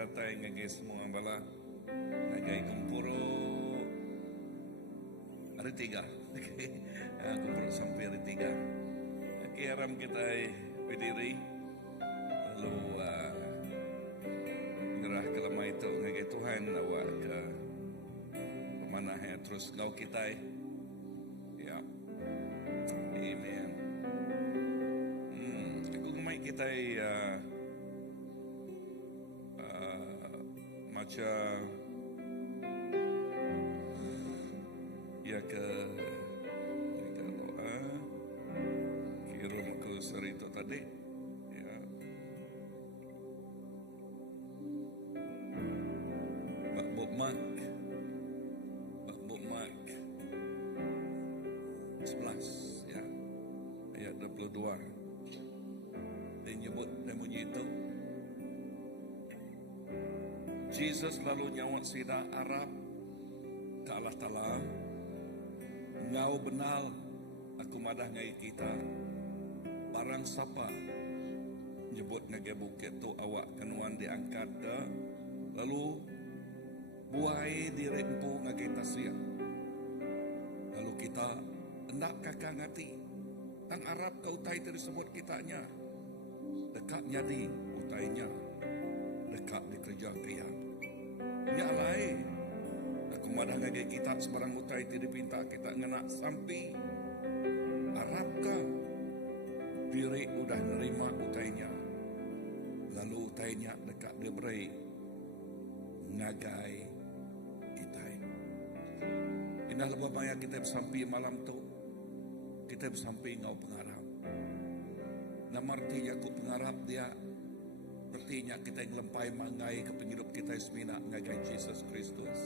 datay nga semua bala nagay kumpuro aritiga. Kumpuro sampai aritiga. Kiaram kita ay pediri lalu ngerah kelamay ito ngagay Tuhan nawa ka pamanahe terus ngau kita ya. Amen. Kung may kita maca ya ke doa kirim ke serito tadi ya. Book Mark 11 ya ayat 22 dia nyebut dan bunyi itu Jesus lalu nyawak sida Arab ke Allah Ta'ala, ngau benal aku madah ngai kita barang siapa nyebut ngagai bukit tu awak kenuan diangkat ke lalu buai dirempu ngagai tasya lalu kita hendak kakak ngati tang Arab ke utai tersebut kitanya dekat nyadi utainya dekat di kerja kaya ya lai aku madah ngagai kita sebarang utai tidak pinta kita ngenak sampai Arab ka diri udah nerima utainya lalu utainya dekat dia beri ngagai itai indah lebah maya kita sampai malam tu kita sampai ngau pengarap nama artinya aku pengarap dia artinya kita yang lempai mangai ke penghidup kita semina ngagai Jesus Kristus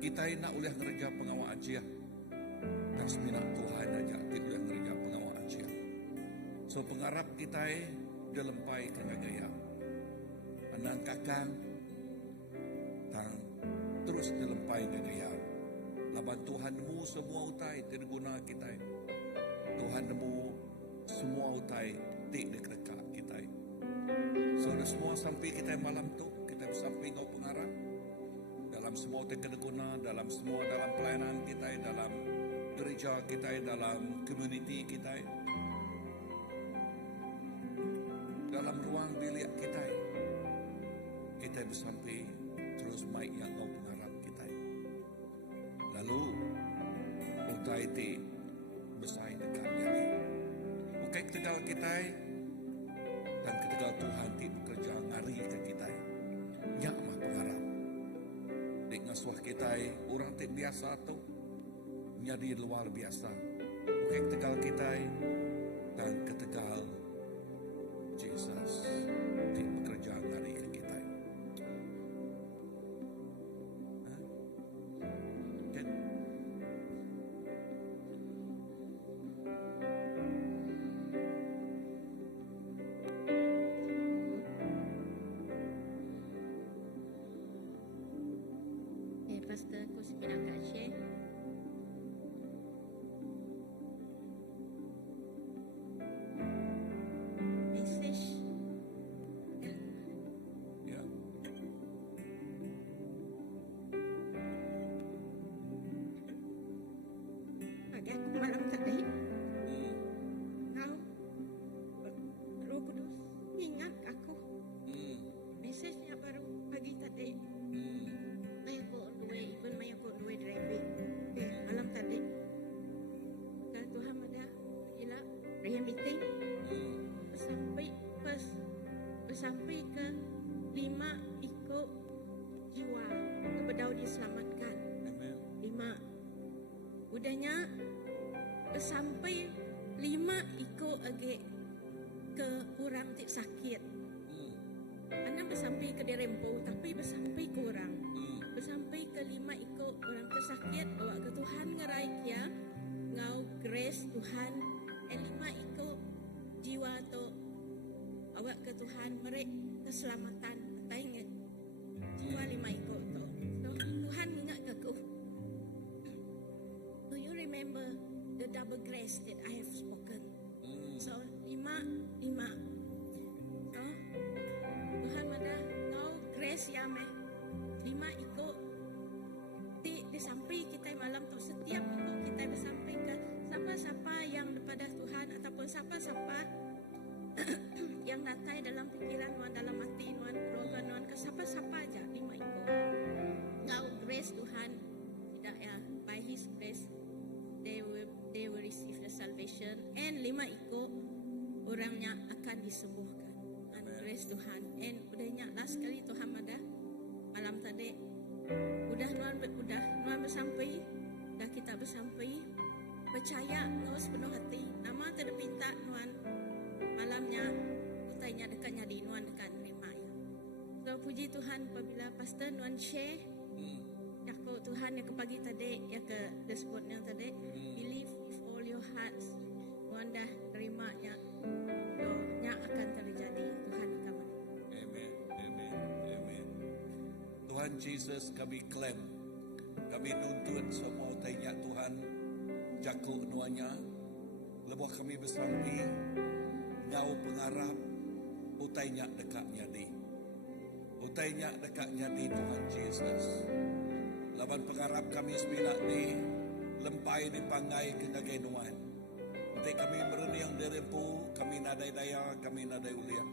kita nak ulah ngerja pengawal aja dan semina Tuhan aja kita ulah ngerja pengawal aja so pengarap kita dia lempai ke ngagaya anang kakang tang terus dia lempai ngagaya laban Tuhanmu semua utai tidak guna kita Tuhanmu semua utai tidak dekat kita so semua sampai kita malam tu kita sampai ngau pengarap dalam semua tidak guna dalam semua dalam pelayanan kita dalam gereja kita dalam community kita dalam ruang bilik kita bersampai terus baik yang kau pengarap kita lalu utai ti besai dekat jadi bukai ketegal kita dan ketegal Tuhan ti bekerja ngari ke kita nyak mah pengarap dik ngasuh kita orang ti biasa tu jadi luar biasa bukai ketegal kita dan ketegal Jesus ti bekerja ngari ke kita Pastor ko si Pinakasye. Message. ya Agak aku malam tadi. Kau Roh Kudus ingat aku. Message-nya baru pagi tadi. Maya ko on the way, even maya ko on the way driving. Malam tadi. Kata Tuhan ada gila prayer meeting. Sampai ke 5 ikut jiwa kepada diselamatkan. amen 5. Udahnya sampai 5 ikut lagi ke orang tik sakit. Anak bersampai ke Derempo tapi bersampai ke orang. Bersampai ke 5 ikut orang tersakit bawa ke Tuhan ngerai kia ngau grace Tuhan 5 ikut jiwa tu bawa ke Tuhan merek keselamatan tanya jiwa 5 ikut tu so, Tuhan ingat ke aku do you remember the double grace that I have spoken so 5 so Tuhan ada kau siapa-siapa yang datang dalam pikiran Nuan, dalam hati Nuan, keluarga Nuan, ke siapa-siapa aja 5 iko. Now grace Tuhan tidak ya, by His grace they will receive the salvation, and 5 iko orangnya akan disembuhkan. And grace Tuhan. And udahnya last kali Tuhan ada malam tadi udah Nuan bersampai, dah kita bersampai, percaya Nuan sepenuh hati. Nama tidak pinta Nuan malamnya utainya dekatnya di Nuan dekat nerima ya. So puji Tuhan apabila pastor Nuan share ya ke Tuhan ya ke pagi tadi ya ke despotnya tadi, believe with all your hearts Nuan dah terimanya, doanya akan terjadi. Tuhan kamu. Amen. Amen. Amen. Tuhan Jesus, kami klaim, kami nuntun semua tanya Tuhan jaku nuanya, lebuh kami bersampi ngau pengarap utainya dekatnya di Tuhan Jesus. Laban pengarap kami sepinak di lempai di pangai ke kagainuan. Nanti kami mereniang derempu, kami nadai daya, kami nadai uliang.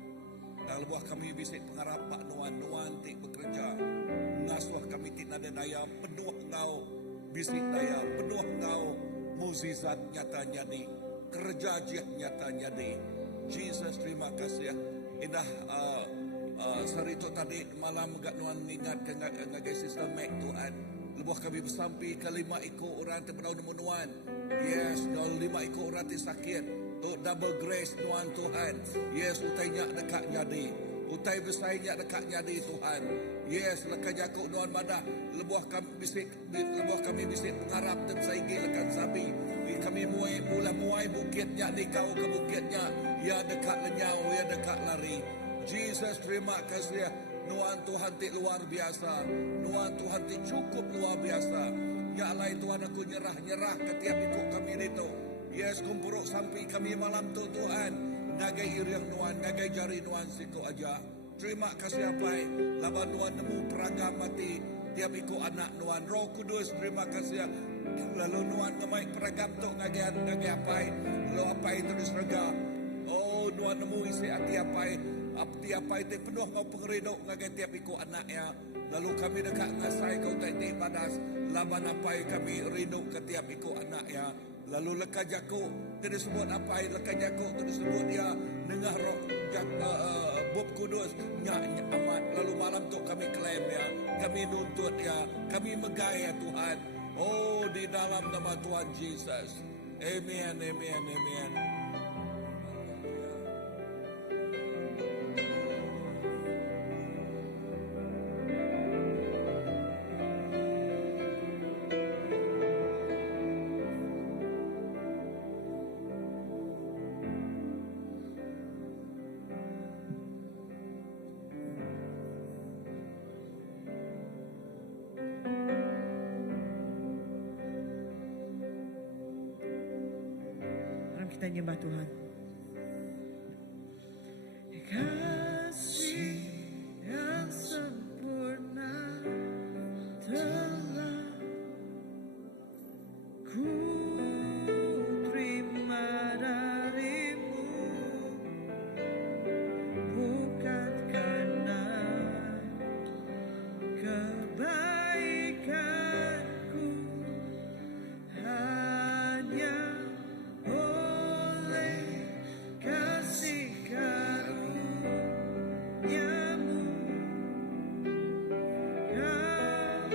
Dan lebuh kami bisik pengarap Pak Nuan ti bekerja. Ngasuh kami ti nadai daya, penuh ngau bisik daya, penuh ngau mukjizat nyata nyadi, kerja jiah nyata nyadi. Jesus, terima kasih ya. Indah sarito tadi malam gak Nuan ingat ke ngagai sistem mek Tuhan. Lebuh kami bersampi ke 5 iko orang terpenau nemu Nuan. Yes, 5 iko orang sakit. Tu double grace Nuan Tuhan. Yes, utainya dekat nyadi. Utai besainya dekat nyadi Tuhan. Yes, lekan jakuk Nuan madah. Lebuh kami bisik pengarap dan saigi lekan sabi. Kami mulai bukitnya di kau ke bukitnya. Ya dekat lenyau, ya dekat lari. Jesus, terima kasih. Nuan Tuhan ti luar biasa. Nuan Tuhan ti cukup luar biasa. Ya Allah Tuhan, aku nyerah ketiap ikut kami itu. Yes, kumpuruk sampai kami malam tu Tuhan. Ngagai iriang Nuan, ngagai jari Nuan siku aja. Terima kasih apa? Laban Nuan nemu peragam mati. Tiap ikut anak Nuan. Roh Kudus, terima kasih. Lalu Nuan ngemai peragam tu ngagai apa? Lalu apa itu disrega? Oh, Nuan nemu isi hati apa? Abdi apa itu penuh kau pengeriduk ngagai tiap ikut anaknya. Lalu kami dekat ngasai kau tak badas. Laban apa kami rindu ke tiap ikut anaknya. Lalu leka jaku tidak sebut apa leka jaku tidak sebut dia nengah roh Bob Kudus nyak amat. Lalu malam tu kami klaim ya, kami nuntut ya, kami megah ya Tuhan. Oh, di dalam nama Tuhan Jesus. Amen, amen, amen. Kita nyembah Tuhan. Kasih yang sempurna telah ku terima darimu, bukan karena kebaikanku, hanya kasih karuniamu, kau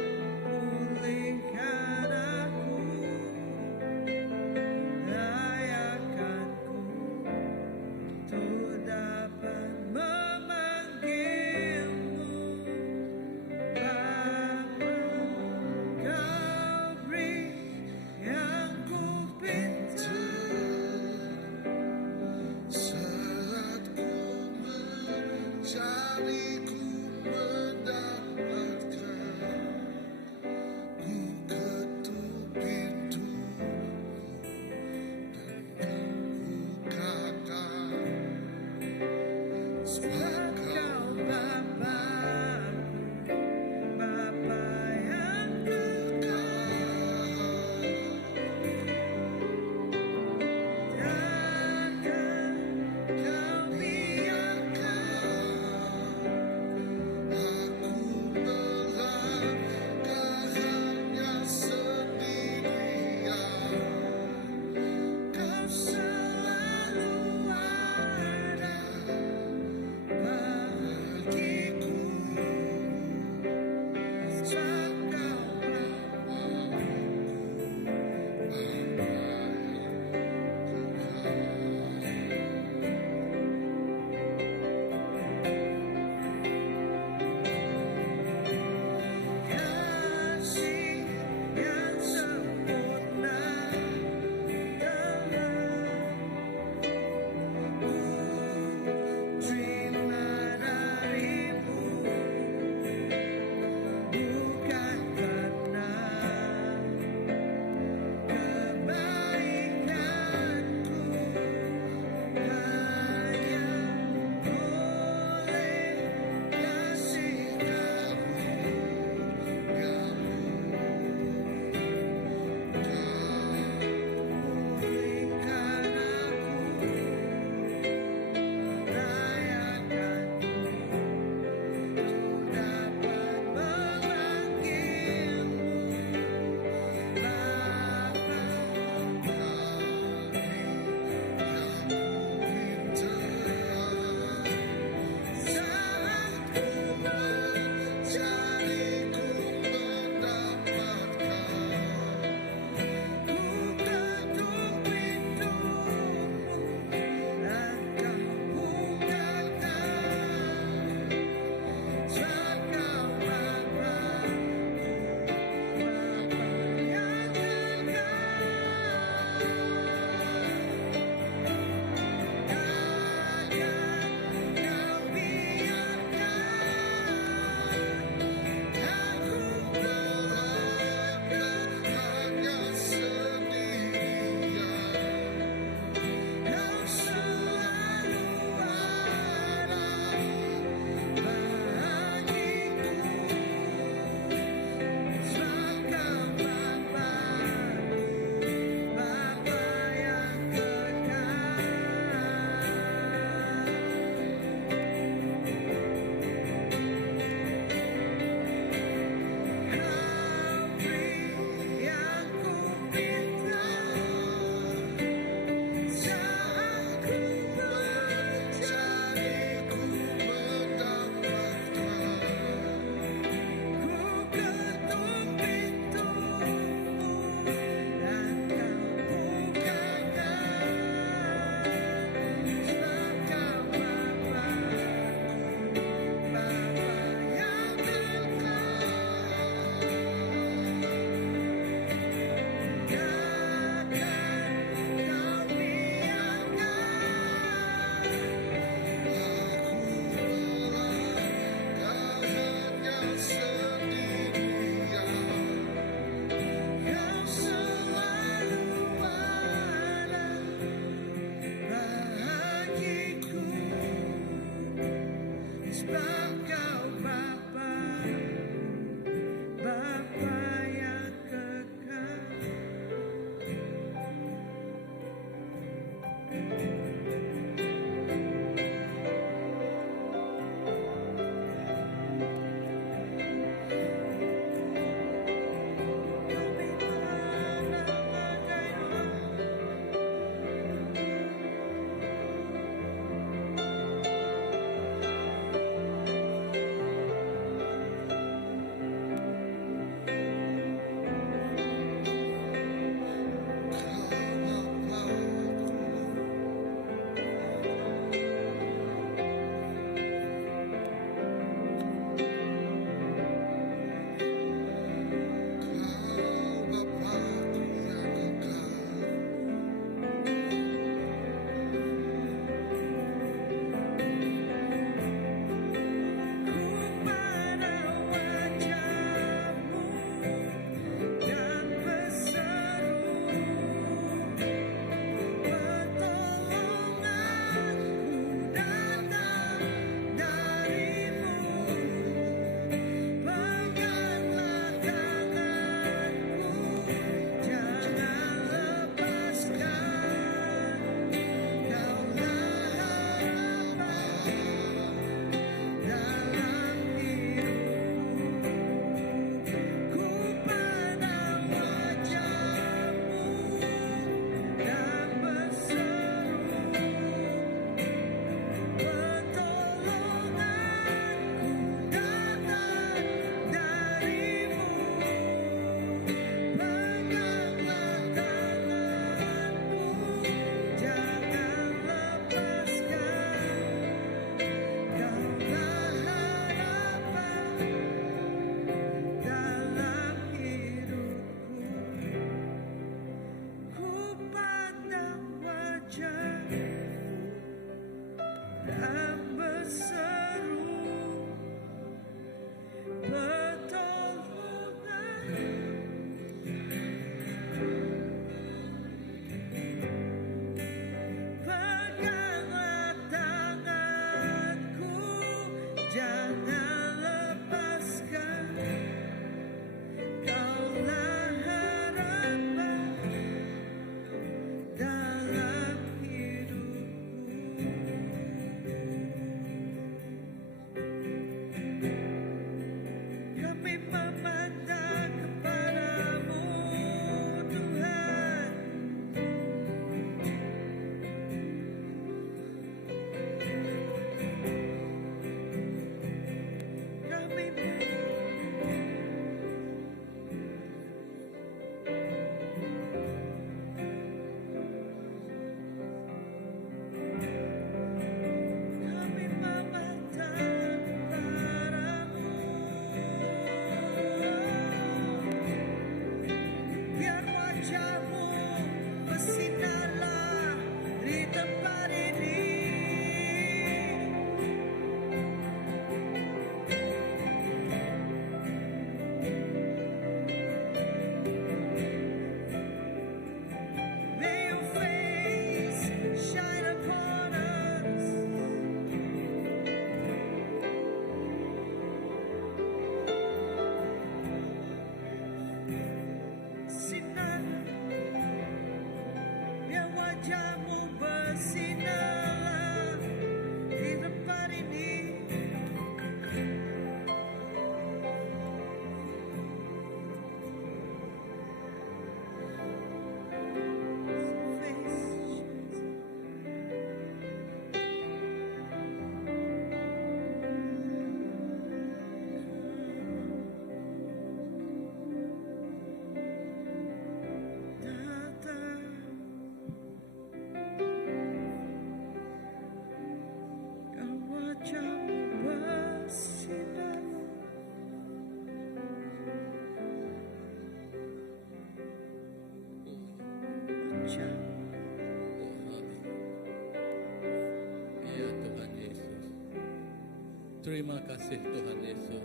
Terima kasih Tuhan Yesus.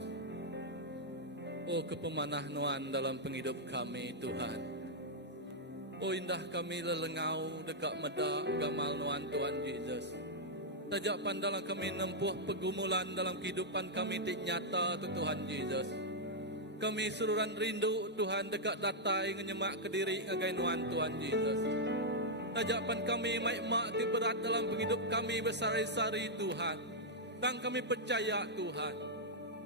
Oh kepemanahnuan dalam penghidup kami Tuhan. Oh indah kami lelengau dekat medak gamal nuan Tuhan Yesus. Tajak pandalang kami nempuh pergumulan dalam kehidupan kami di nyata tu Tuhan Yesus. Kami sururan rindu Tuhan dekat datai ngenyemak ke diri ngagai nuan Tuhan Yesus. Tajapan kami mak ti berat dalam penghidup kami bersari-sari Tuhan. Dan kami percaya Tuhan.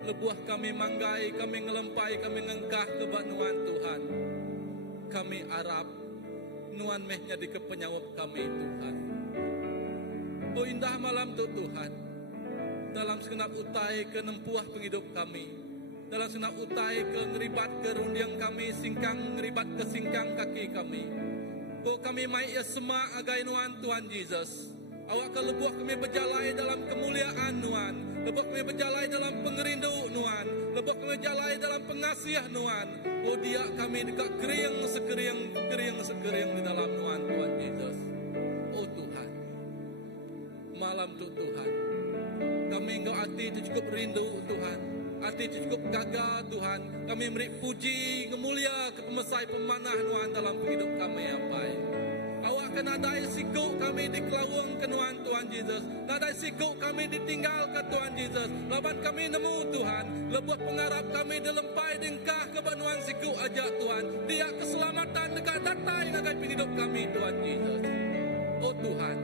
Lebuah kami manggai, kami ngelempai, kami ngengkah ke nuan Tuhan. Kami harap nuan meh jadi kepenyawab kami Tuhan. Oh indah malam tu Tuhan. Dalam segenap utai ke nempuah penghidup kami. Dalam segenap utai ke ngeribat ke rundiang kami, singkang ngeribat ke singkang kaki kami. Oh kami mai ya semak agai nuan Tuhan Yesus. Awak ke lebuah kami berjalai dalam kemuliaan nuan. Lebuah kami berjalai dalam pengerindu nuan. Lebuah kami berjalai dalam pengasiah nuan. Oh dia kami dekat kering sekering di dalam nuan Tuhan Yesus. Oh Tuhan, malam tu Tuhan, kami engkau hati itu cukup rindu Tuhan. Hati itu cukup gagah Tuhan. Kami beri puji, ngemulia ke pemesai pemanah nuan dalam hidup kami yang baik. Awak akan nadai sikuk kami di kelawang ke nuan Tuhan Yesus. Nadai sikuk kami ditinggal ke Tuhan Yesus. Laban kami nemu Tuhan. Lebuah pengarap kami dilempai dengkah ke banuan sikuk aja Tuhan. Dia keselamatan dekat datai ngagai hidup kami Tuhan Yesus. Oh Tuhan,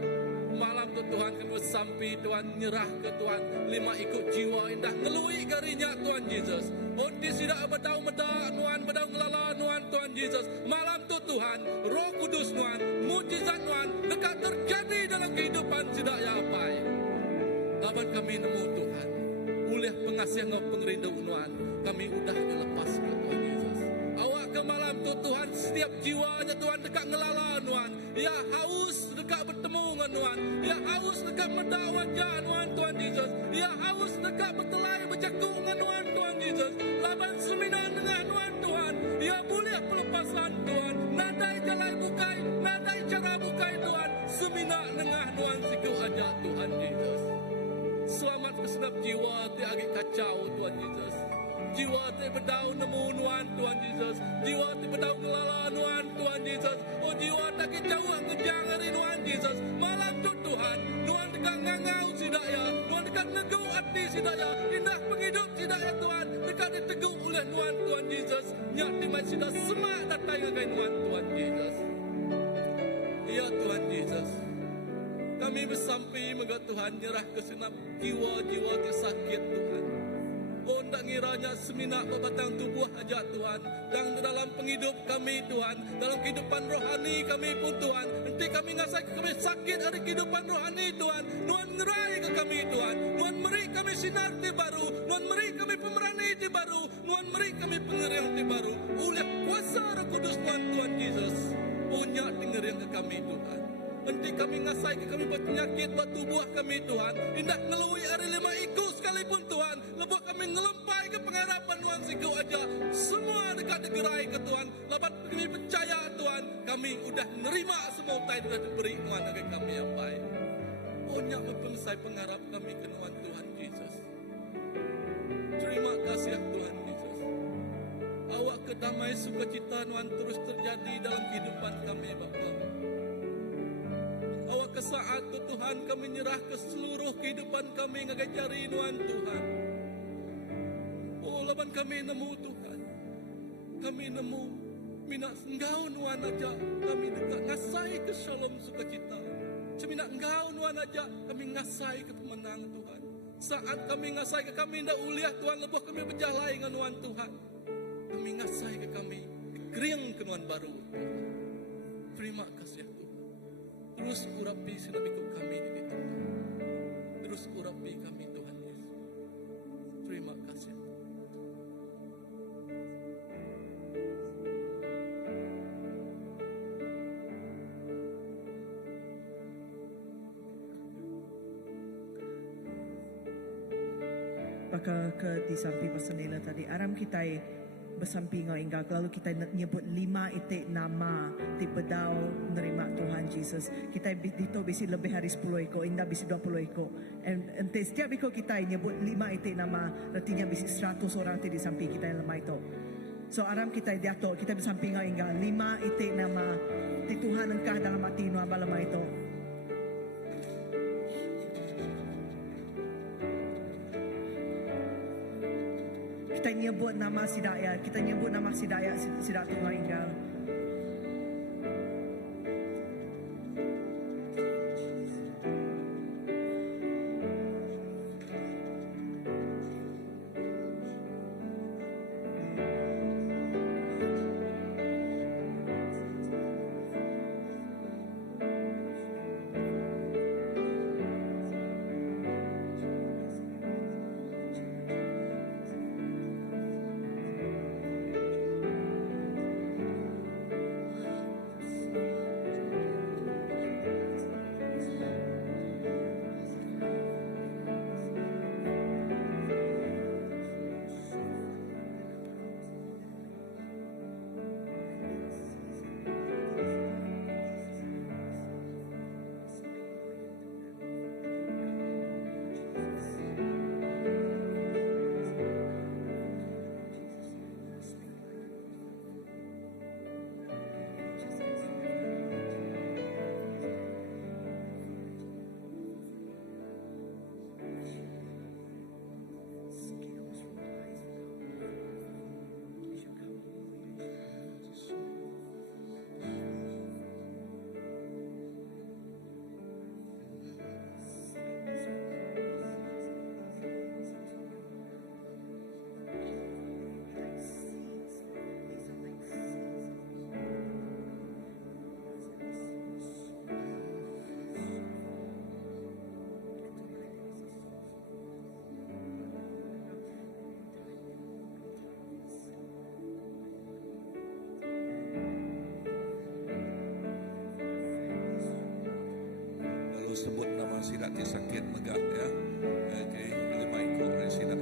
malam tu Tuhan kami bersampi Tuhan nyerah ke Tuhan. 5 ikut jiwa indah ngelui garinya Tuhan Yesus. Oh di sidak bedau medak nuan bedau ngelala nuan Tuhan Yesus. Malam tu Tuhan, Roh Kudus nuan, mujizat nuan dekat terjadi dalam kehidupan sidak ya apai. Laban kami nemu Tuhan. Oleh pengasihan ngau pengerindu nuan, kami udah dilepas ke Tuhan Yesus. Awak ke malam tu Tuhan, setiap jiwanya Tuhan dekat ngelala nuan. Ya haus dekat bertemu dengan nuan. Ya haus dekat medak wajah nuan Tuhan Yesus. Ya haus dekat bertelai bercakap dengan nuan Tuhan Yesus. Laban seminan dengan nuan Tuhan. Ya boleh pelepasan Tuhan. Nadai jalai bukai, nadai cara bukai Tuhan. Seminak dengan nuan siku aja Tuhan Yesus. Selamat kesenap jiwa ti agak kacau Tuhan Yesus. Jiwa ti bedau nemu nuan Tuhan Yesus. Jiwa ti bedau ngelala nuan Tuhan Yesus. Oh jiwa tak jauh ngejang hari nuan Yesus. Malam tu Tuhan, nuan dekat ngangau sidaya, nuan dekat negau hati sidaya. Indah penghidup sidaya Tuhan, dekat diteguh oleh nuan Tuhan Yesus. Nyak dimai sidah semak datang ngagai nuan Tuhan Yesus. Ya Tuhan Yesus, kami bersampai mega Tuhan nyerah ke senap jiwa-jiwa tersakit Tuhan. Oh ndak ngiranya seminak berbatang tubuh aja Tuhan. Dan dalam penghidup kami Tuhan, dalam kehidupan rohani kami pun Tuhan. Nanti kami ngasai kami sakit ada kehidupan rohani Tuhan. Nuan ngerai ke kami Tuhan. Nuan meri kami sinar ti baru. Nuan meri kami pemerani ti baru. Nuan meri kami pengeriang ti baru. Oleh kuasa Roh Kudus Nuan Tuhan Yesus. Punya pengeriang ke kami Tuhan. Nanti kami ngasai ke kami buat penyakit buat tubuh kami Tuhan. Indah ngelui hari 5 ikut sekalipun Tuhan. Lepas kami ngelempai ke pengharapan Tuhan siku aja. Semua dekat digerai ke Tuhan. Lepas kami percaya Tuhan. Kami udah nerima semua utai sudah diberi Tuhan ke kami yang baik. Banyak mempengsai pengharap kami ke Tuhan Yesus. Terima kasih Tuhan Yesus. Awak kedamai sukacita Tuhan terus terjadi dalam kehidupan kami Bapa. Awak ke saat tu Tuhan kami nyerah ke seluruh kehidupan kami ngagai jari Tuhan Tuhan. Oh laban kami nemu Tuhan. Kami nemu minat engkau Tuhan aja. Kami dekat ngasai ke shalom sukacita. Seminat engkau Tuhan aja. Kami ngasai ke pemenang Tuhan. Saat kami ngasai ke kami ndak uliah Tuhan. Lepas kami berjalai dengan Tuhan Tuhan. Kami ngasai ke kami. Kering ke Tuhan baru Tuhan. Terima kasih Tuhan. Terus urapi sinap ikut kami di Tuhan. Terus urapi kami Tuhan Yesus. Terima kasih. Paka ke disampi personila tadi aram kita bersampi ngau inggal. Lalu kita nyebut 5 itik nama ti bedau nerima Tuhan Yesus. Kita dito bisi lebih hari 10 ekor, indah bisi 20 ekor. Ente setiap ekor kita nyebut 5 itik nama, artinya bisi 100 orang ti di sampi kita yang lemah itu. So aram kita diatur, kita bersampi ngau inggal 5 itik nama ti Tuhan engkah dalam hati nuan lemah itu. Kita nyebut nama Sidaya, kita nyebut nama Sidaya, Sidak Tuhan inggal. Lalu sebut nama Sidak ti sakit megak ya. Okey, 5 ekor dari Sidak.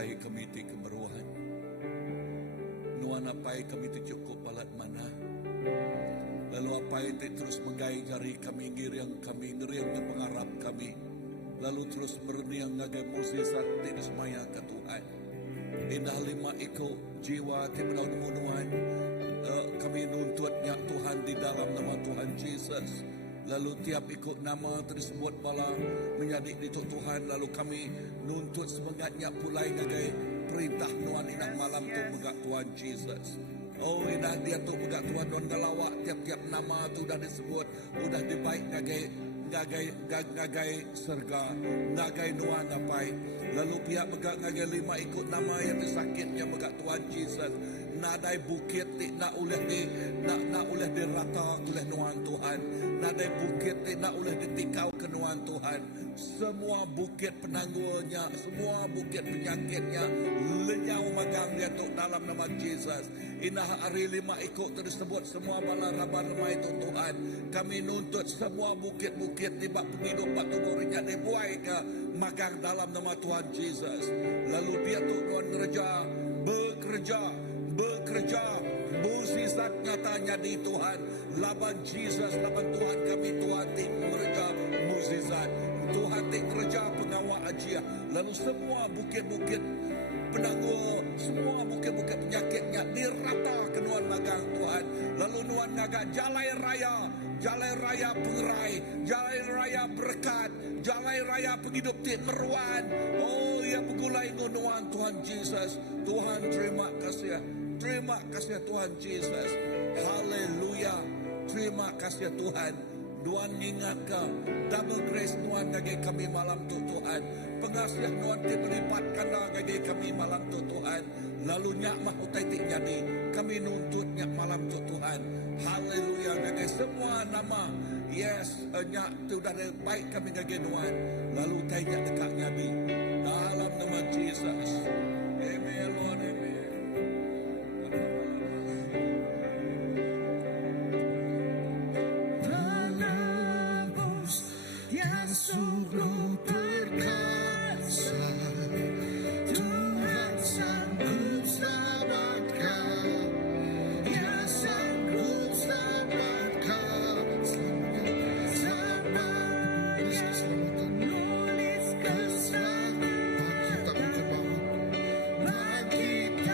apai kami ti kemeruhan. Nuan apai kami ti cukup balat mana. Lalu apai ti terus menggay jari kami ngiriang na pengarap kami. Lalu terus berniang ngagai musisat ti dismaya ke Tuhan. Indah lima iko jiwa ti penaun-nuan kami nuntutnya Tuhan di dalam nama Tuhan Yesus. Lalu tiap ikut nama tersebut bala menjadi di Tuhan. Lalu kami nuntut semangatnya pulai ngagai perintah nuan inang malam tu megak Tuhan Yesus. Oh indah dia tu megak Tuhan nuan ngalawak tiap-tiap nama tu dah disebut. Udah dibaik ngagai serga, ngagai nuan apai. Lalu pihak megak ngagai lima ikut nama yang disakitnya megak Tuhan Yesus. Nadai bukit nak oleh dirata oleh nuan Tuhan. Nadai bukit nak oleh ditikau ke nuan Tuhan. Semua bukit penanggulnya, semua bukit penyakitnya lenyau magang dia tu dalam nama Yesus. Inah hari lima ikut tersebut semua bala raban-ramai itu Tuhan. Kami nuntut semua bukit-bukit tiba penghidup batu borinya dibuai ke magang dalam nama Tuhan Yesus. Lalu dia tu nuan bekerja musisat nyatanya di Tuhan. Laban Yesus, laban Tuhan kami, Tuhan ti kerja musisat, Tuhan ti kerja pengawal aja. Lalu semua bukit-bukit penanggul, semua bukit-bukit penyakitnya dirata ke nuan magang Tuhan. Lalu nuan naga jalai raya pengerai, jalai raya berkat, jalai raya penghidup ti meruan. Oh ya pegulai nuan Tuhan Yesus. Tuhan terima kasih Tuhan Yesus. Haleluya. Terima kasih Tuhan. Tuhan ingat ke double grace Tuhan bagi kami malam tu Tuhan. Pengasihan Tuhan diberlipatkan bagi kami malam tu Tuhan. Lalu nyak mah utai tik jadi kami nuntut nyak malam tu Tuhan. Haleluya. Bagi semua nama yes nyak tu dah baik kami bagi Tuhan. Lalu utai nyak dekat jadi dalam nama Yesus. Amen Lord, amen. Sungguh perkasa, Tuhan sanggup selamatkan, Dia sanggup selamatkan. Tulis keselamatan bagi kita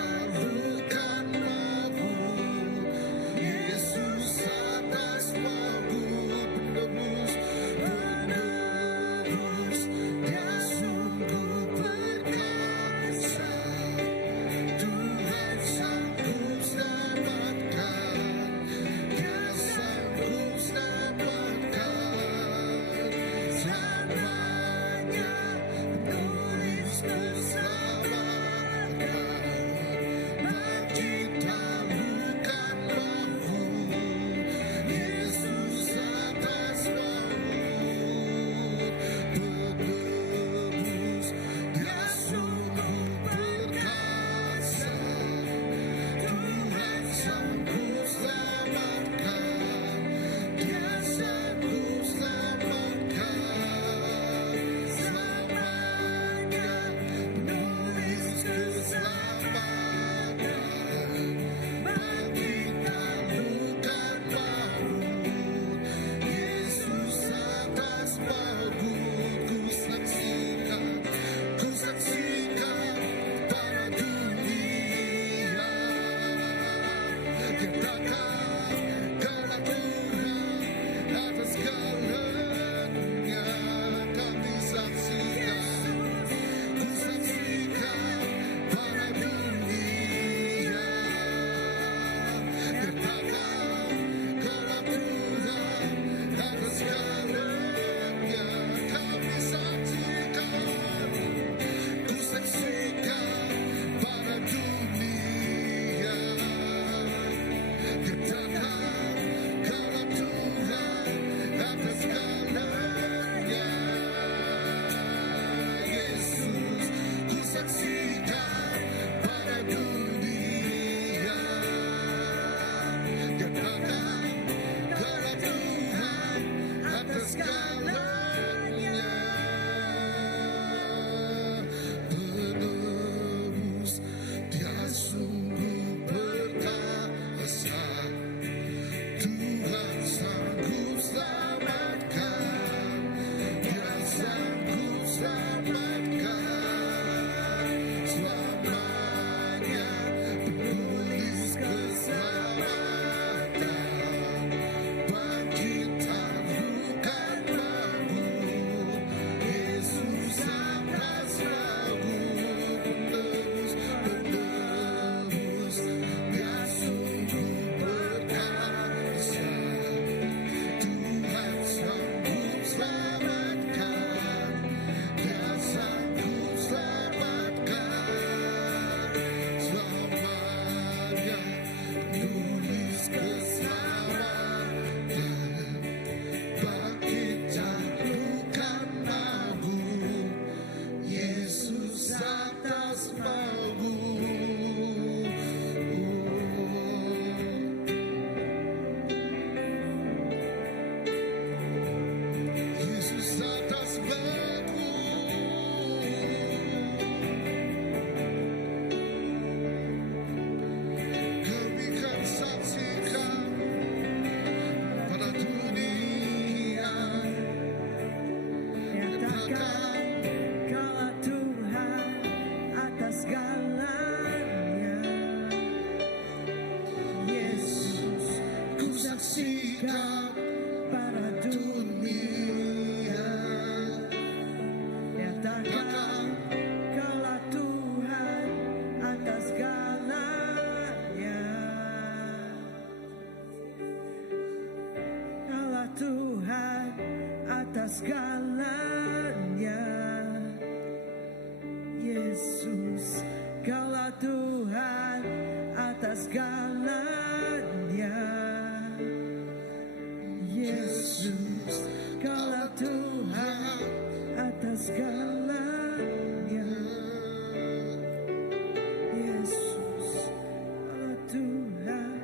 ikat para dunia. Nyatakan Kaulah Tuhan atas segalanya. Kaulah Tuhan atas segalanya. Yesus, Kaulah Tuhan atas segalanya. Yesus, Kaulah Tuhan atas segalanya. Yesus, Kaulah Tuhan.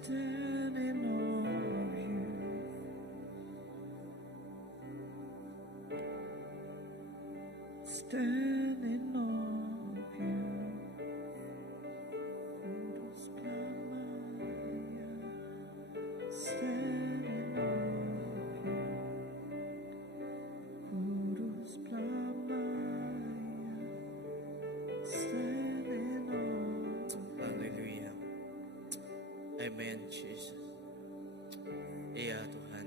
stand in awe of you. Stand in awe of you. Kudus Pramaya. Stand in awe of you. Kudus Pramaya. Stand in awe. Haleluya. Amen, Jesus. Iya Tuhan.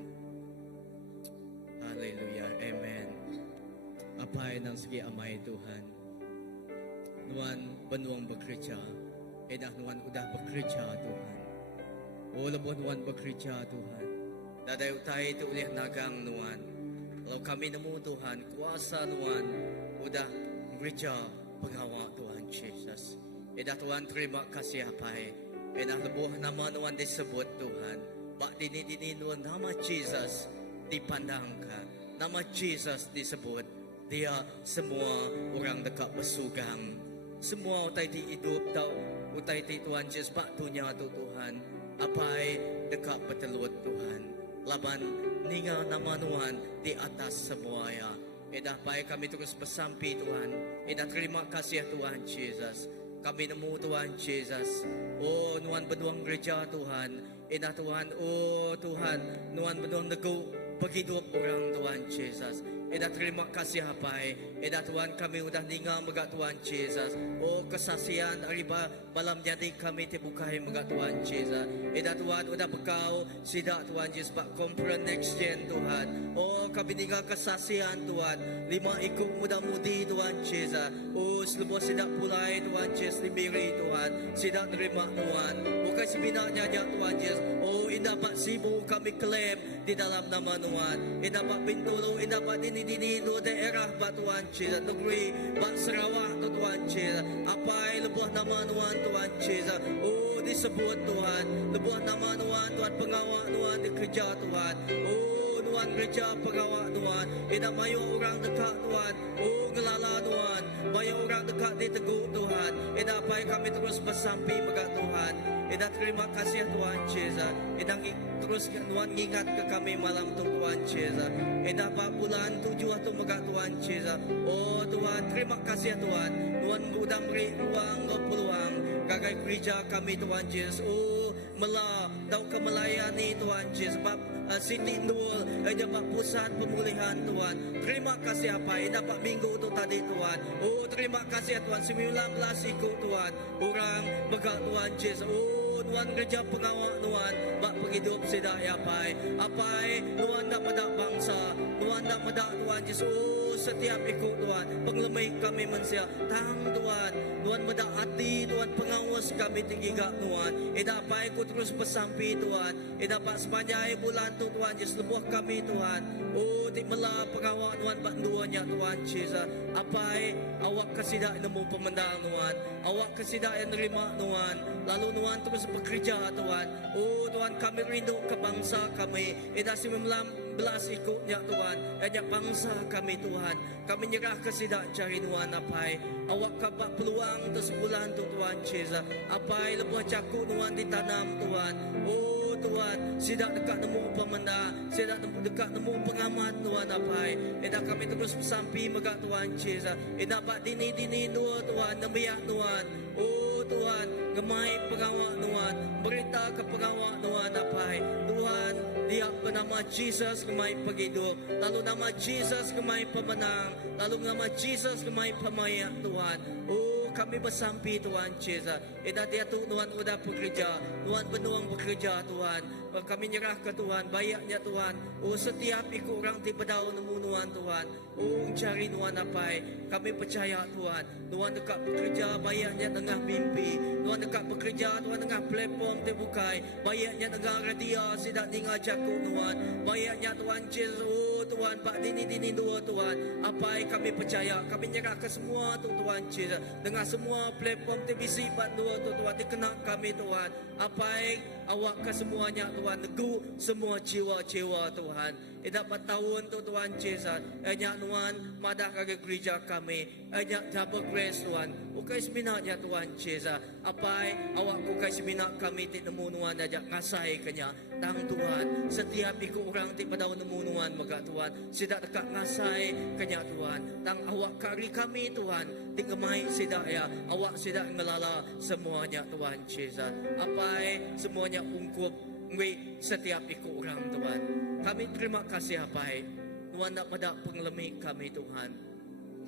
Haleluya. Amen. Apay ng sige amay Tuhan. Nuan banuang bekerja. Edah nuan udah bekerja Tuhan. O labon nuan bekerja Tuhan. Daday utay itu ulih nagang nuan. Kalau kami nemu Tuhan, kuasa nuan udah bekerja penghawa Tuhan Jesus. Edah Tuhan terima kasih apay. Edah lebuh nama nuan disebut Tuhan. Bak dini nuan nama Jesus dipandangkan. Nama Jesus disebut. Dia semua orang dekat bersugang. Semua utai di hidup tau. Utai di Tuhan Jesus baktunya tu Tuhan. Apai dekat bertelut Tuhan. Laban ninga nama Tuhan di atas semua ya. Edah baik kami terus bersampi Tuhan. Edah terima kasih Tuhan Jesus. Kami nemu Tuhan Jesus. Oh Tuhan berduang gereja Tuhan. Edah Tuhan. Oh Tuhan. Tuhan berduang nego penghidup orang Tuhan Jesus. Edah terima kasih apai. Edah Tuhan kami udah ningang megat Tuhan Jesus. Oh kesaksian ariba malam jadi kami terbukai megat Tuhan Jesus. Edah Tuhan udah bekau sidak Tuhan Jesus bak conference next gen Tuhan. Oh kami ningang kesaksian Tuhan. 5 ikut muda-mudi Tuhan Jesus. Oh selepas sidak pulai Tuhan Jesus diberi Tuhan. Sidak nerima Tuhan. Bukan sebenarnya Tuhan Jesus. Oh indah pak sibu kami klaim di dalam nama Tuhan. Indah pak pintulu, indah pak dini do daerah ba Tuhan Jesus. Negeri ba Sarawak tu Tuhan Jesus. Apai lebuh nama Tuhan Tuhan Jesus. Oh disebut Tuhan. Lebuh nama Tuhan Tuhan pengawal Tuhan di kerja Tuhan. Oh Tuhan kerja pengawal Tuhan. Indah mayu orang dekat Tuhan. Oh ngelala Tuhan. Mayu orang dekat di teguh Tuhan. Indah apai kami terus bersampi megat Tuhan. Indah terima kasih Tuhan Jesus. Indah terus Tuhan ingat ke kami malam tu Tuhan Jesus. Indah bulan 7 tu megat Tuhan Jesus. Oh Tuhan terima kasih Tuhan. Tuhan mudah beri ruang peluang gagai gereja kami Tuhan Jesus. Oh mela tau ke melayani Tuhan Jesus. Sebab Siti Nurul dapat pusat pemulihan Tuhan. Terima kasih apa dapat minggu tu tadi Tuhan. Oh terima kasih Tuhan 19 ikut Tuhan. Orang megat Tuhan Jesus. Oh Tuhan gereja pengawal Tuhan bak penghidup sidak ya pai. Apai Tuhan nak medak bangsa. Tuhan nak medak Tuhan Jesus. Oh setiap ikut Tuhan. Penglemih kami mensia. Tang Tuhan. Tuhan medak hati Tuhan pengawas kami tinggi gak Tuhan. Edak apai ku terus bersampi Tuhan. Edak pak sepanjang bulan tu Tuhan Jesus lebuh kami Tuhan. Oh di mela pengawal Tuhan bak duanya Tuhan Jesus. Apai awak kesidak nemu pemendang Tuhan. Awak kesidak yang nerima Tuhan. Lalu Tuhan terus bekerja Tuhan. Oh Tuhan kami rindu ke bangsa kami. Edah 19 ikutnya Tuhan. Ajak bangsa kami Tuhan. Kami nyerah ke sidak cari Tuhan apai. Awak kabak peluang tu sebulan tu Tuhan Jesus. Apai lebuh cakup Tuhan ditanam Tuhan. Oh Tuhan, sidak dekat nemu pemenda, sidak dekat nemu pengamat Tuhan apai. Edah kami terus bersampi megat Tuhan Jesus. Edah bak dini dua Tuhan, nembiak Tuhan. Oh Tuhan, gemai pengawal Tuhan, berita ke pengawal Tuhan apai. Tuhan, dia bernama Jesus gemai penghidup. Lalu nama Jesus gemai pemenang. Lalu nama Jesus gemai pemayak Tuhan. Oh kami bersampi Tuhan Jesus. Edah dia tu Tuhan udah bekerja. Tuhan benuang bekerja Tuhan. Kami nyerah ke Tuhan. Bayaknya Tuhan. Oh setiap ikut orang di bedau nemu Tuhan Tuhan. Oh cari Tuhan apai. Kami percaya Tuhan. Tuhan dekat bekerja. Bayaknya tengah mimpi. Tuhan dekat bekerja. Tuhan tengah platform terbukai. Bayaknya tengah radio. Sidak tinggal jakut Tuhan. Bayaknya Tuhan Jesus. Oh Tuhan Pak dini dua Tuhan. Apai kami percaya. Kami nyerah ke semua tu Tuhan Jesus. Dengan semua platform televisi dua tu Tuhan. Dikenal kami Tuhan. Apai awak ke semuanya Tuhan. Negu semua jiwa-jiwa Tuhan. dapat tahun tu Tuhan Yesus. Enya Tuhan, madah kage gereja kami. Enya double grace Tuhan. Ukai seminarnya Tuhan Yesus. Apai awak kukai seminar kami ti nemu Tuhan ajak ngasai kenya. Tang Tuhan, setiap ikut orang ti pada nemu Tuhan maga Tuhan. Sidak dekat ngasai kenya Tuhan. Tang awak kari kami Tuhan. Ti ngemai sidak ya. Awak sidak ngelala semuanya Tuhan Yesus. Apai semuanya ungkup ngui setiap ikut orang Tuhan. Kami terima kasih apai. Tuhan nak pada pengelemi kami Tuhan.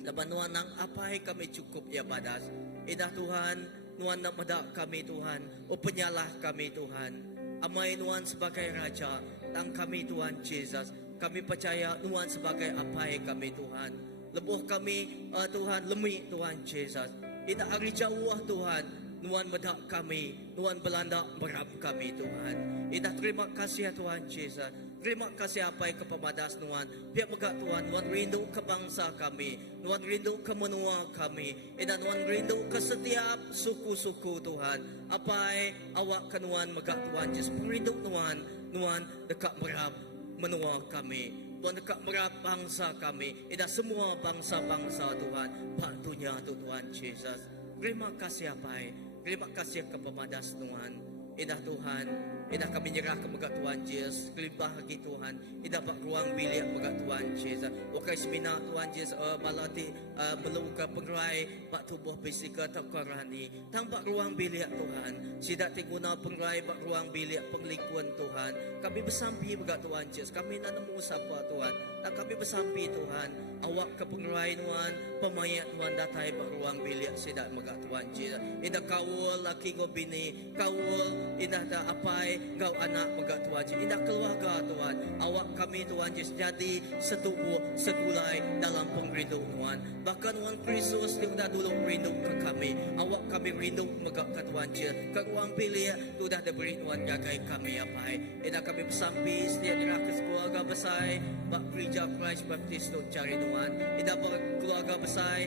Laban Tuhan nang apai kami cukup ya badas. Idah Tuhan, Tuhan nak pada kami Tuhan. O penyalah kami Tuhan. Amai Tuhan sebagai Raja. Tang kami Tuhan Yesus. Kami percaya Tuhan sebagai apai kami Tuhan. Lebuh kami Tuhan lemi Tuhan Yesus. Idah hari jauh Tuhan. Tuhan bedak kami, Tuhan belanda berap kami Tuhan. Kita terima kasih ya Tuhan Yesus. Terima kasih apa yang kepemadas Tuhan. Biar begak Tuhan, Tuhan rindu ke bangsa kami, Tuhan rindu ke menua kami, dan Tuhan rindu ke setiap suku-suku Tuhan. Apa awak ke Tuhan megak Tuhan Yesus. Rindu Tuhan, Tuhan dekat berap menua kami. Tuhan dekat merap bangsa kami. Dan semua bangsa-bangsa Tuhan. Paktunya Tuhan Yesus. Terima kasih apa terima kasih kepemadas Tuhan. Idah Tuhan, idah kami nyerah kepada Tuhan Yesus. Kelimpah lagi Tuhan. Idah pak ruang bilik kepada Tuhan Yesus. Wakai semina Tuhan Yesus balati meluka pengrai pak tubuh fisika tak korani. Tang pak ruang bilik Tuhan. Sidak tiguna pengrai pak ruang bilik penglikuan Tuhan. Kami bersampi kepada Tuhan Yesus. Kami nak nemu sapa Tuhan. Tak kami bersampi Tuhan. Awak ke pengrai Tuhan. Pemayat Tuhan datai pak ruang bilik sidak kepada Tuhan Yesus. Idah kawul laki go bini. Kawul indah dah apai kau anak megak Tuhan Yesus. Indah keluarga Tuhan. Awak kami Tuhan Yesus jadi setubuh segulai dalam pengrindu Tuhan. Bahkan Tuhan Kristus dia dah dulu rindu ke kami. Awak kami rindu megak ke Tuhan Yesus. Ke ruang pilih tu dah diberi Tuhan jagai kami apai. Indah kami bersampi setiap dirah ke keluarga besar bak gereja Christ Baptist tu cari Tuhan. Indah keluarga besar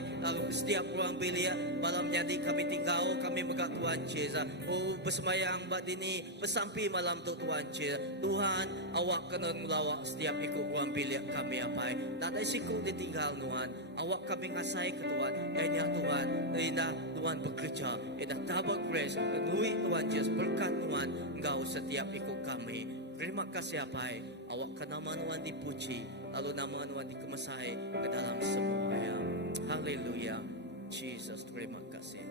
setiap ruang pilih malam jadi kami tinggal kami megak Tuhan Yesus. Oh bersemayang bat ini bersampi malam tu Tuhan Yesus. Tuhan awak kena melawak setiap ikut ruang bilik kami apai. Tak ada sikut ditinggal Tuhan. Awak kami ngasai ke Tuhan. Hanya Tuhan. Indah Tuhan bekerja. Indah tabak grace. Duit Tuhan Yesus. Berkat Tuhan. Engkau setiap ikut kami. Terima kasih apai. Awak ke nama Tuhan dipuji. Lalu nama Tuhan dikemasai ke dalam semua yang. Haleluya. Jesus terima kasih.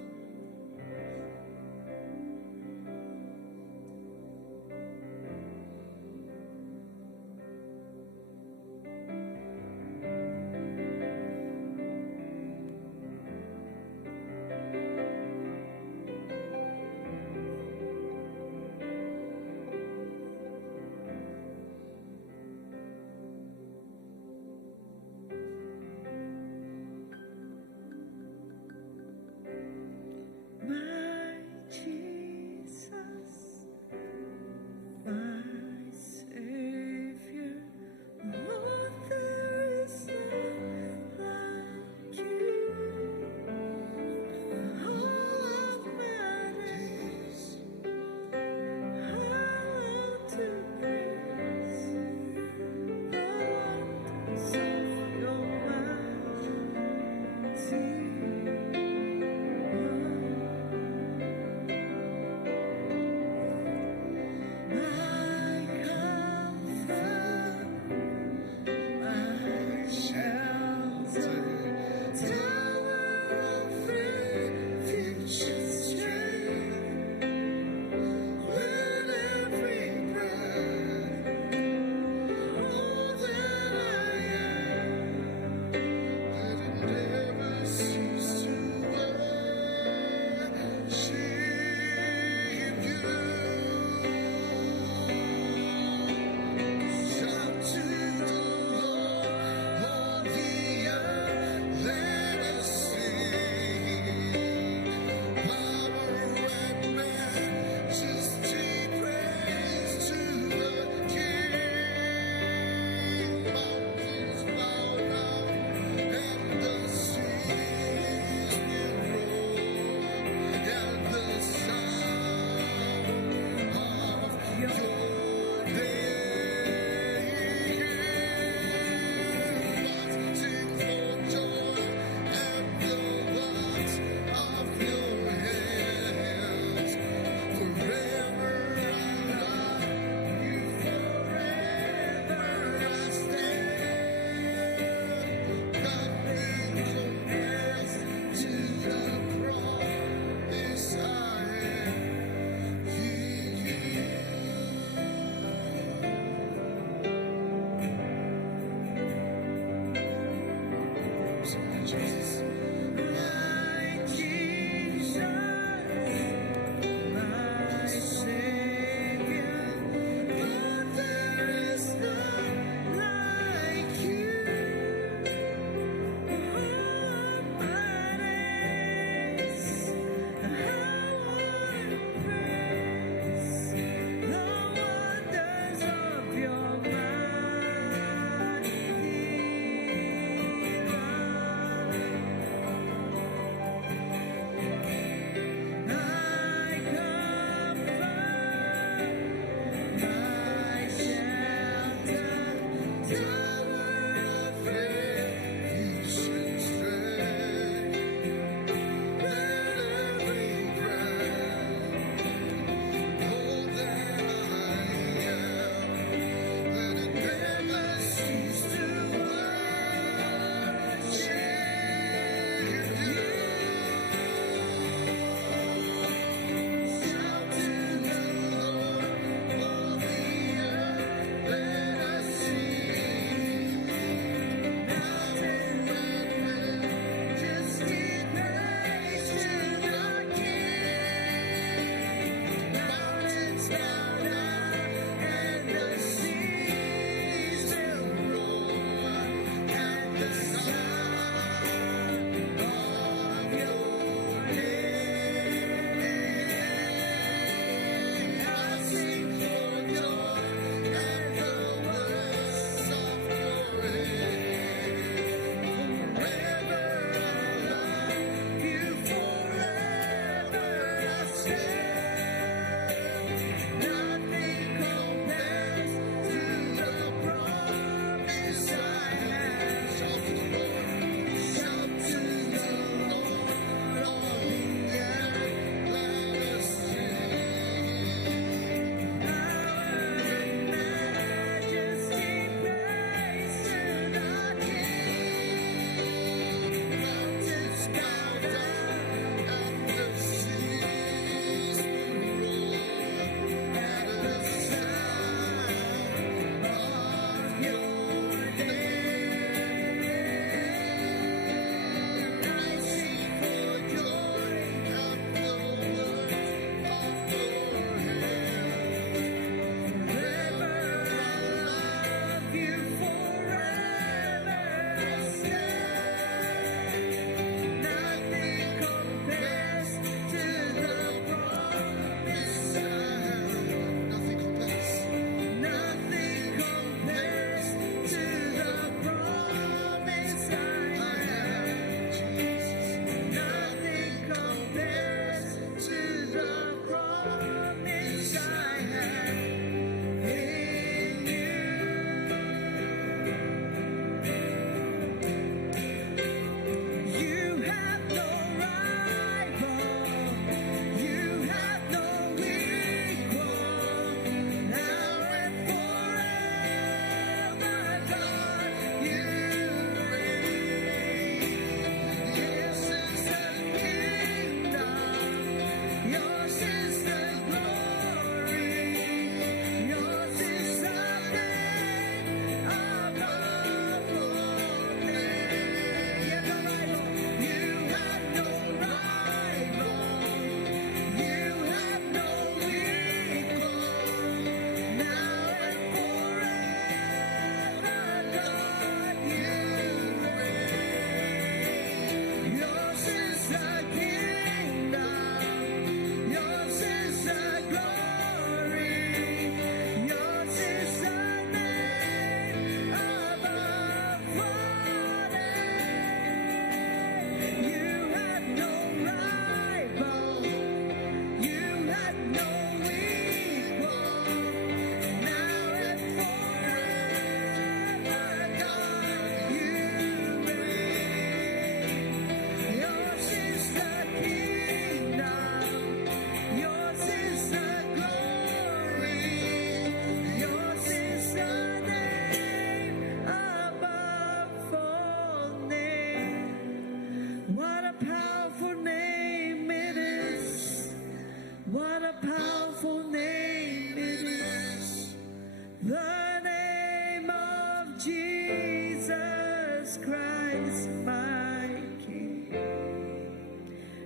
the name of Jesus Christ, my King.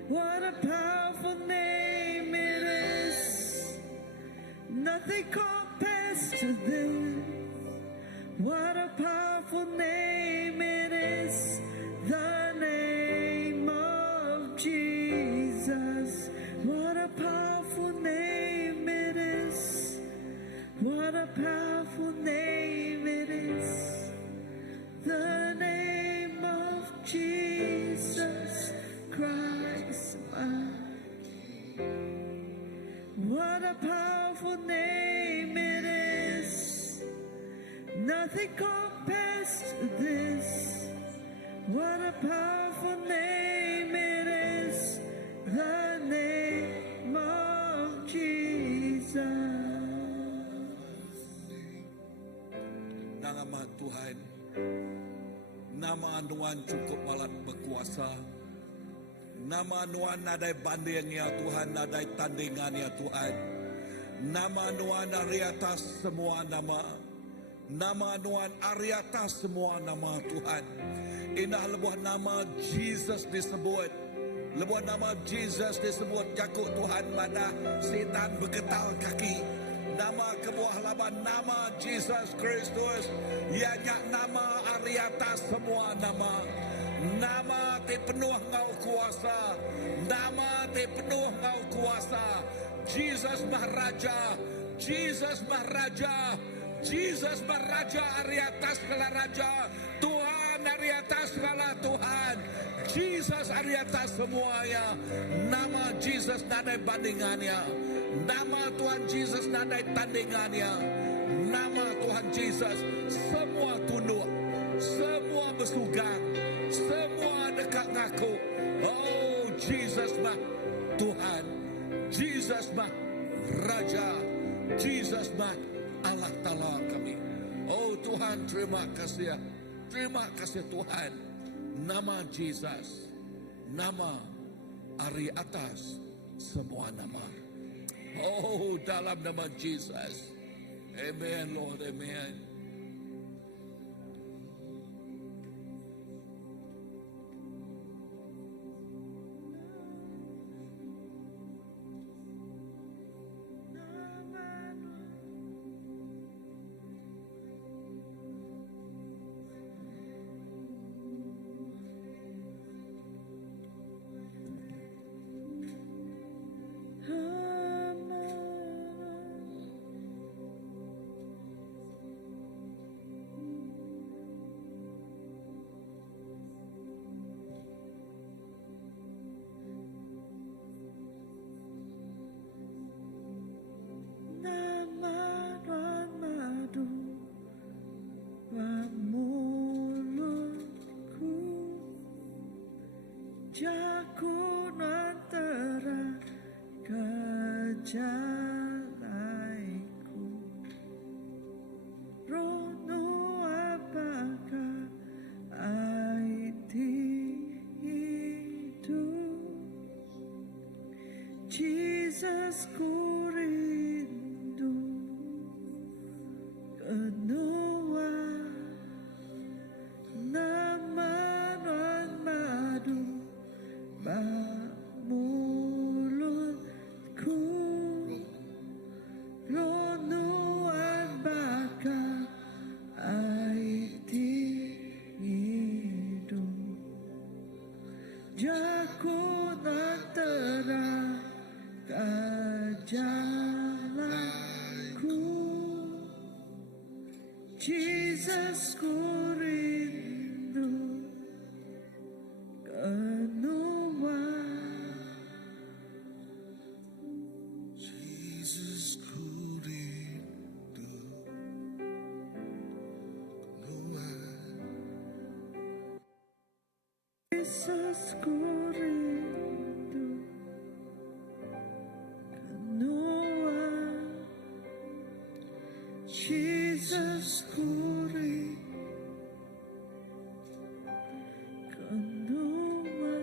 What a powerful name it is. Nothing compares to this. What a powerful name it is. The name of Jesus. What a powerful name it is. What a powerful name it is. The name of Jesus Christ, my King. What a powerful name it is. Nothing compares to this. What a powerful name it is. The name of Jesus. Nama Tuhan, nama anuan cukup malat berkuasa. Nama anuan nadai bandingnya Tuhan, nadai tandingannya Tuhan. Nama anuan dari atas semua nama. Nama anuan dari atas semua nama Tuhan. Indah lebuh nama Jesus disebut. Lebuh nama Jesus disebut. Jakut Tuhan mana setan bergetal kaki. Nama kebuah laban nama Jesus Kristus. Ianya nama dari atas semua nama. Nama te penuh ngau kuasa. Nama te penuh ngau kuasa. Jesus Maharaja. Jesus Maharaja. Jesus Maharaja dari atas segala raja. Tuhan dari atas segala Tuhan. Jesus dari atas semuanya. Nama Jesus nadai bandingannya. Nama Tuhan Jesus nadai tandingannya. Nama Tuhan Jesus semua tunduk. Semua bersugang. Semua dekat ngaku. Oh, Jesus mah Tuhan. Jesus mah Raja. Jesus mah Allah Ta'ala kami. Oh Tuhan, terima kasih. Terima kasih Tuhan. Nama Jesus. Nama dari atas semua nama. Oh, dalam nama Jesus. Amen, Lord. Amen. Jakun antara kejalaiku. Rono apakah aiti itu. Jesus ku rindu kenua nama non madu mulutku ronuan baka aiti hidung jakun antara kajalanku Jesus ku rindu kenua. Jesus kurindu Noah. Jesus ku rindu kenua. Jesus ku rindu kenua.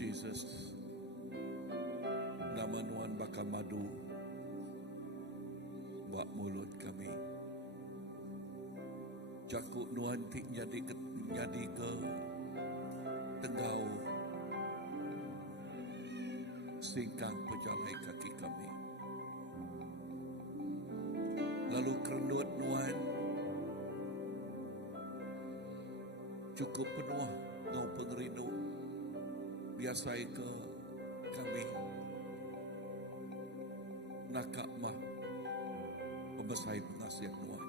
Jesus, nama Nuan baka madu bak mulut kami. Jakuk Nuan tik jadi ke tenggau singkang pejalai kaki kami. Lalu kerendut Nuan cukup penuh ngau pengerindu biasai ke kami nakak mah pemesai pengasihan Nuan,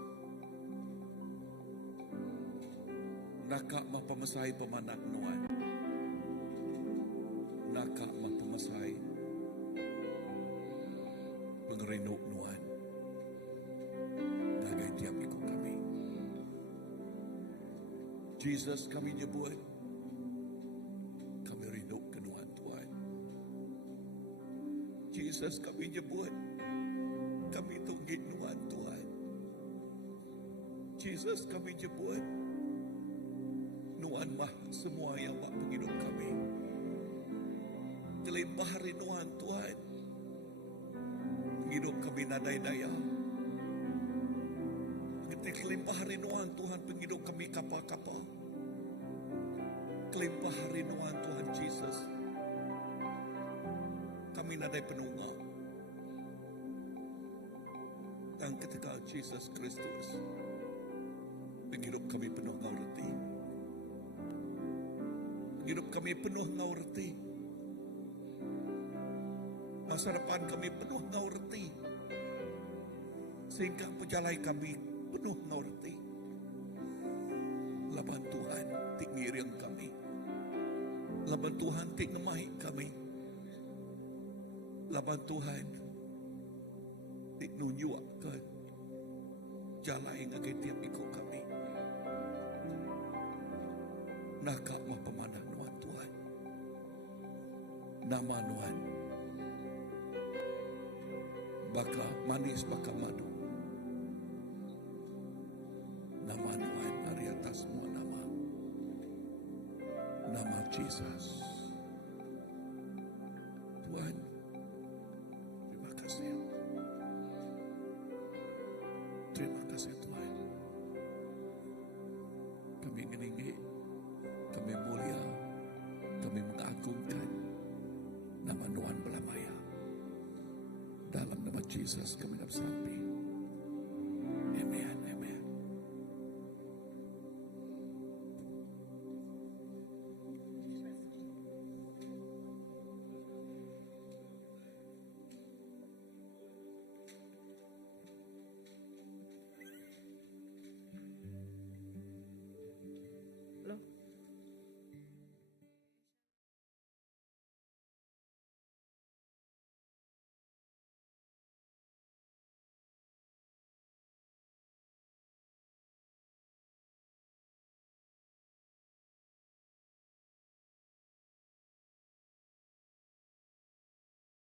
nakak mah pemesai pemanak Nuan, nakak mah pemesai pengerindu Nuan nagai tiap ikut kami. Jesus, kami nyebut kami rindu ke Nuan Tuhan. Jesus, kami nyebut kami tunggit Nuan Tuhan. Jesus, kami nyebut Nuan mah semua yang buat penghidup kami. Kelimpah hari Nuan Tuhan, penghidup kami nadai daya. Kelimpah hari Nuan Tuhan, penghidup kami kapal-kapal. Kelimpah hari Nuan Tuhan Jesus, kami nadai penunggal. Dan ketika Jesus Kristus, penghidup kami penuh ngau reti. Penghidup kami penuh ngau reti. Masa depan kami penuh ngau reti. Sehingga pejalai kami penuh ngau reti. Laban Tuhan tik ngiring kami. Laban Tuhan tik ngemahi kami. Laban Tuhan tik nunjuk ke jalan yang akan tiap ikut kami. Nakak mah pemanah Nuan Tuhan. Nama Nuan baka manis baka madu. Nama Nuan dari atas semua nama. Nama Jesus. Tuhan, terima kasih. Terima kasih Tuhan. Kami ngeningi, kami mulia, kami mengagungkan nama Nuan Belamaya. Dalam nama Jesus kami bersampai.